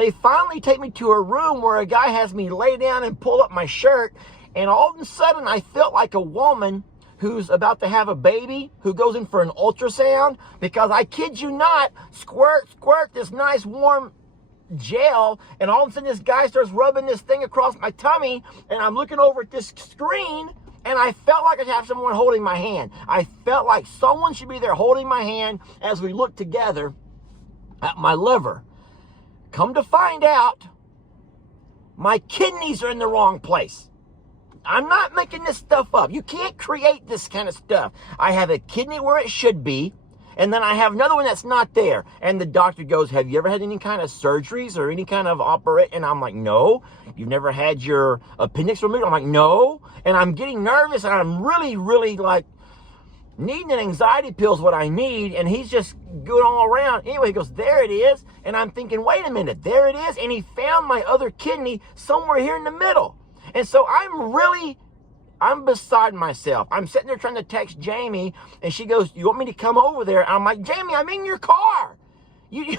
They finally take me to a room where a guy has me lay down and pull up my shirt, and all of a sudden I felt like a woman who's about to have a baby, who goes in for an ultrasound, because I kid you not, squirt, this nice warm gel, and all of a sudden this guy starts rubbing this thing across my tummy, and I'm looking over at this screen, and I felt like I should have someone holding my hand. I felt like someone should be there holding my hand as we look together at my liver. Come to find out, my kidneys are in the wrong place. I'm not making this stuff up. You can't create this kind of stuff. I have a kidney where it should be, and then I have another one that's not there. And the doctor goes, have you ever had any kind of surgeries or any kind of operation? And I'm like, no. You've never had your appendix removed? I'm like, no. And I'm getting nervous, and I'm really like needing an anxiety pill is what I need. And he's just going all around. Anyway, he goes, there it is. And I'm thinking, wait a minute, there it is. And he found my other kidney somewhere here in the middle. And so I'm beside myself. I'm sitting there trying to text Jamie, and she goes, you want me to come over there? I'm like, Jamie, I'm in your car. You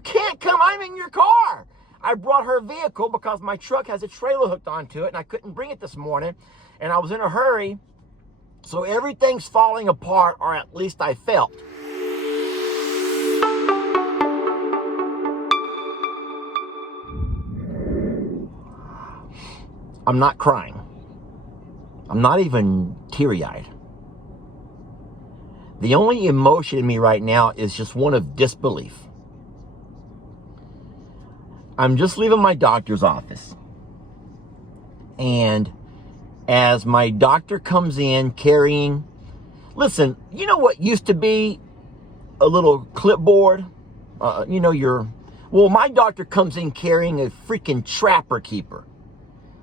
can't come, I'm in your car. I brought her vehicle because my truck has a trailer hooked onto it, and I couldn't bring it this morning, and I was in a hurry. So everything's falling apart, or at least I felt. I'm not crying. I'm not even teary-eyed. The only emotion in me right now is just one of disbelief. I'm just leaving my doctor's office. And as my doctor comes in carrying, listen, you know what used to be a little clipboard? Well, my doctor comes in carrying a freaking Trapper Keeper.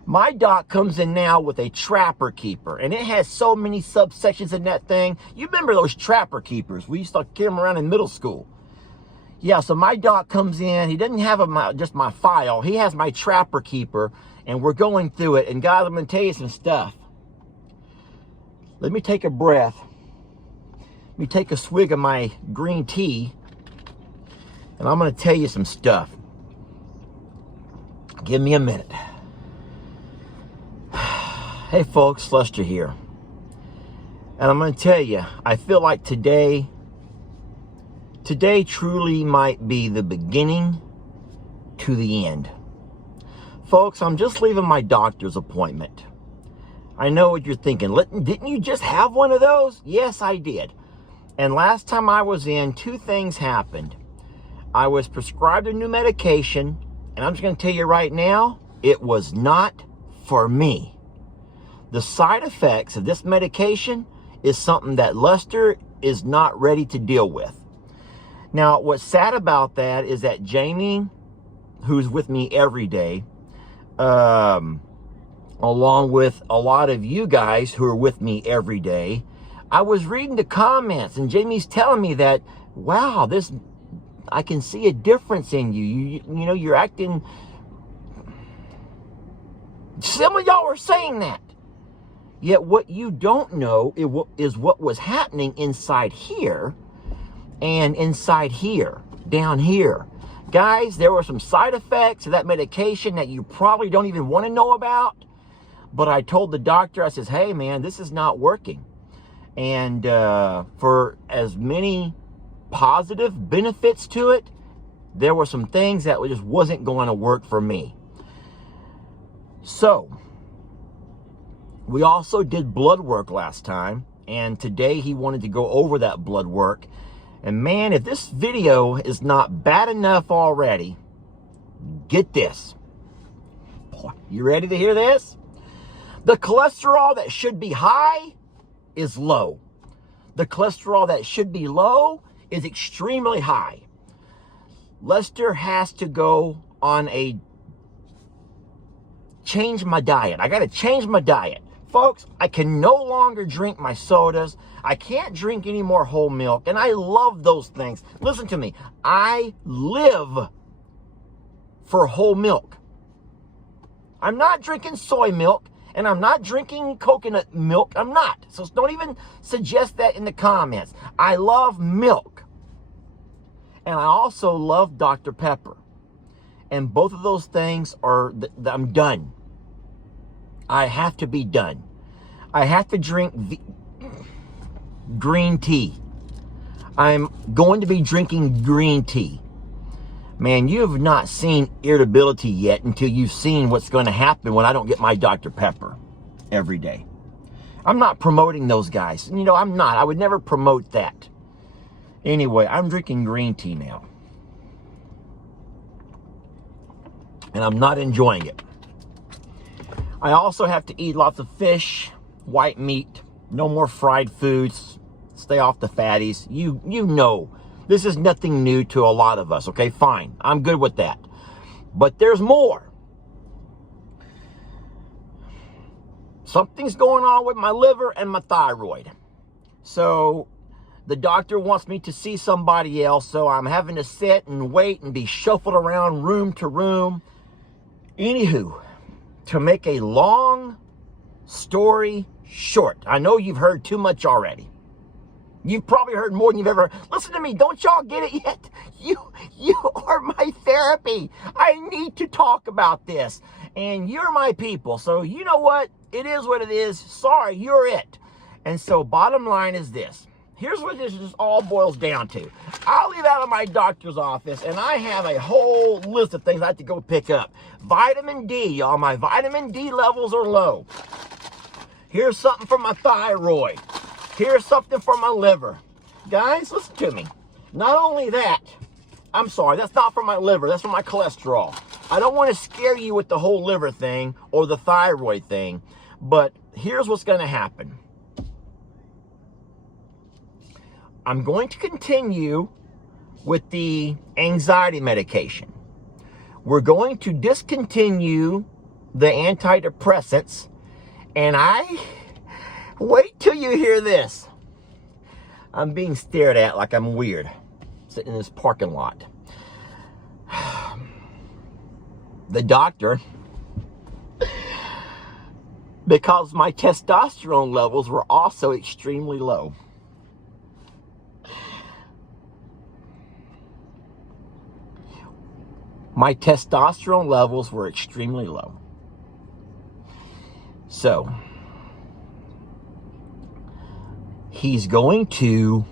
My doc comes in now with a Trapper Keeper, and it has so many subsections in that thing. You remember those Trapper Keepers? We used to carry them around in middle school. Yeah, so my doc comes in. He doesn't have just my file. He has my Trapper Keeper, and we're going through it. And guys, I'm going to tell you some stuff. Let me take a breath. Let me take a swig of my green tea, and I'm going to tell you some stuff. Give me a minute. Hey folks, Lester here. And I'm going to tell you, I feel like today truly might be the beginning to the end. Folks, I'm just leaving my doctor's appointment. I know what you're thinking. Didn't you just have one of those? Yes, I did. And last time I was in, two things happened. I was prescribed a new medication, and I'm just going to tell you right now, it was not for me. The side effects of this medication is something that Lester is not ready to deal with. Now, what's sad about that is that Jamie, who's with me every day, along with a lot of you guys who are with me every day, I was reading the comments, and Jamie's telling me that, wow, I can see a difference in you. You know, you're acting. Some of y'all are saying that. Yet what you don't know is what was happening inside here and inside here, down here. Guys, there were some side effects of that medication that you probably don't even want to know about. But I told the doctor, I says, hey man, this is not working. And for as many positive benefits to it, there were some things that just wasn't going to work for me. So, we also did blood work last time, and today he wanted to go over that blood work. And man, if this video is not bad enough already, get this. You ready to hear this? The cholesterol that should be high is low. The cholesterol that should be low is extremely high. Lester has to go on change my diet. I got to change my diet. Folks, I can no longer drink my sodas. I can't drink any more whole milk, and I love those things. Listen to me. I live for whole milk. I'm not drinking soy milk, and I'm not drinking coconut milk. I'm not. So don't even suggest that in the comments. I love milk. And I also love Dr. Pepper. And both of those things are, I'm done. I have to be done. I have to drink green tea. I'm going to be drinking green tea. Man, you have not seen irritability yet until you've seen what's going to happen when I don't get my Dr. Pepper every day. I'm not promoting those guys. You know, I'm not. I would never promote that. Anyway, I'm drinking green tea now. And I'm not enjoying it. I also have to eat lots of fish, white meat, no more fried foods, stay off the fatties. You know, this is nothing new to a lot of us, okay? Fine, I'm good with that. But there's more. Something's going on with my liver and my thyroid. So the doctor wants me to see somebody else, so I'm having to sit and wait and be shuffled around room to room. Anywho, to make a long story short, I know you've heard too much already. You've probably heard more than you've ever. Listen to me, don't y'all get it yet? You are my therapy. I need to talk about this. And you're my people. So you know what? It is what it is. Sorry, you're it. And so bottom line is this. Here's what this just all boils down to. I leave out of my doctor's office and I have a whole list of things I have to go pick up. Vitamin D, y'all. My vitamin D levels are low. Here's something for my thyroid. Here's something for my liver. Guys, listen to me. Not only that, I'm sorry, that's not for my liver. That's for my cholesterol. I don't want to scare you with the whole liver thing or the thyroid thing, but here's what's going to happen. I'm going to continue with the anxiety medication. We're going to discontinue the antidepressants, and wait till you hear this. I'm being stared at like I'm weird, sitting in this parking lot. The doctor, because my testosterone levels were also extremely low. My testosterone levels were extremely low. So, he's going to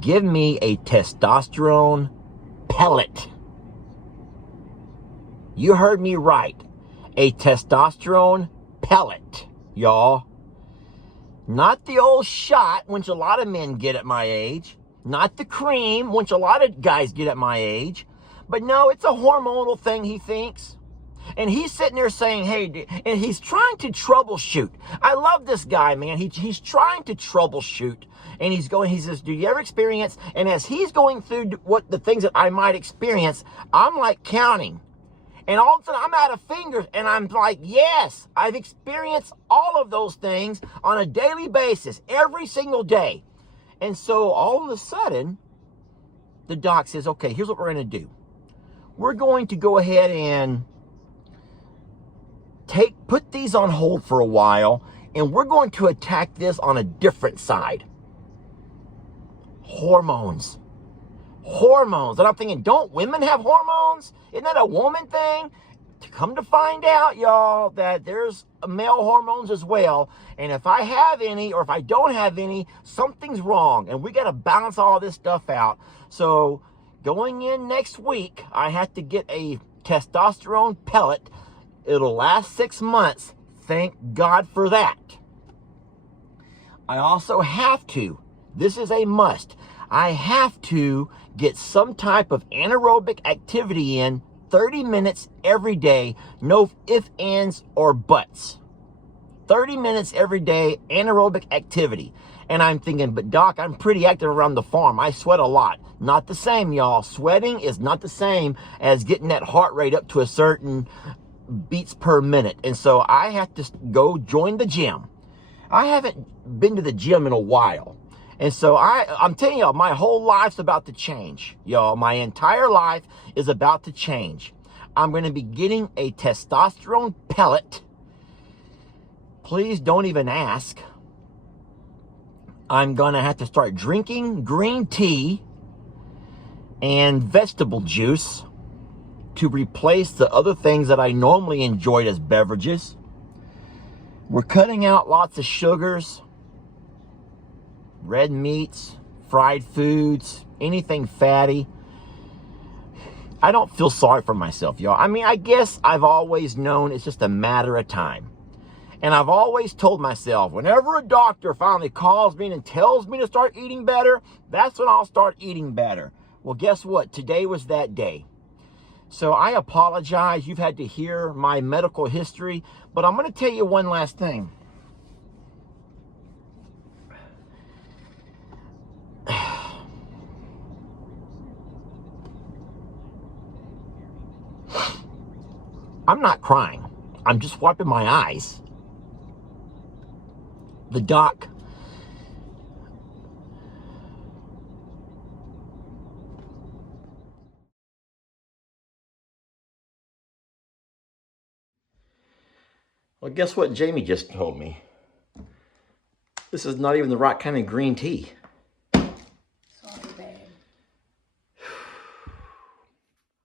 give me a testosterone pellet. You heard me right. A testosterone pellet, y'all. Not the old shot, which a lot of men get at my age. Not the cream, which a lot of guys get at my age. But no, it's a hormonal thing, he thinks. And he's sitting there saying, hey, and he's trying to troubleshoot. I love this guy, man. He's trying to troubleshoot. And he says, do you ever experience? And as he's going through the things that I might experience, I'm like counting. And all of a sudden, I'm out of fingers. And I'm like, yes, I've experienced all of those things on a daily basis, every single day. And so all of a sudden, the doc says, okay, here's what we're going to do. We're going to go ahead and put these on hold for a while, and we're going to attack this on a different side. Hormones. Hormones. And I'm thinking, don't women have hormones? Isn't that a woman thing? To come to find out, y'all, that there's male hormones as well. And if I have any or if I don't have any, something's wrong. And we got to balance all this stuff out. So going in next week, I have to get a testosterone pellet. It'll last 6 months. Thank God for that. I also have to, this is a must, I have to get some type of anaerobic activity in 30 minutes every day. No ifs, ands, or buts. 30 minutes every day, anaerobic activity. And I'm thinking, but doc, I'm pretty active around the farm. I sweat a lot. Not the same, y'all. Sweating is not the same as getting that heart rate up to a certain beats per minute. And so I have to go join the gym. I haven't been to the gym in a while. And so I'm telling y'all, my whole life's about to change. Y'all, my entire life is about to change. I'm going to be getting a testosterone pellet. Please don't even ask. I'm going to have to start drinking green tea and vegetable juice. to replace the other things that I normally enjoyed as beverages. We're cutting out lots of sugars, red meats, fried foods, anything fatty. I don't feel sorry for myself, y'all. I mean, I guess I've always known it's just a matter of time. And I've always told myself, whenever a doctor finally calls me and tells me to start eating better, that's when I'll start eating better. Well, guess what? Today was that day. So I apologize. You've had to hear my medical history, but I'm going to tell you one last thing. I'm not crying. I'm just wiping my eyes. The doc Well, guess what Jamie just told me? This is not even the right kind of green tea. Sorry, babe.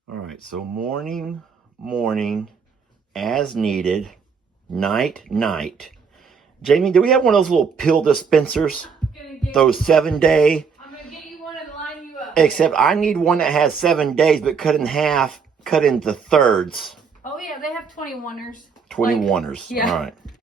All right, so morning, as needed, night. Jamie, do we have one of those little pill dispensers? Those 7-day? I'm going to get you one and line you up. Except I need one that has 7 days, but cut in half, cut into thirds. Oh, yeah, they have 21ers. 21ers. Yeah. All right.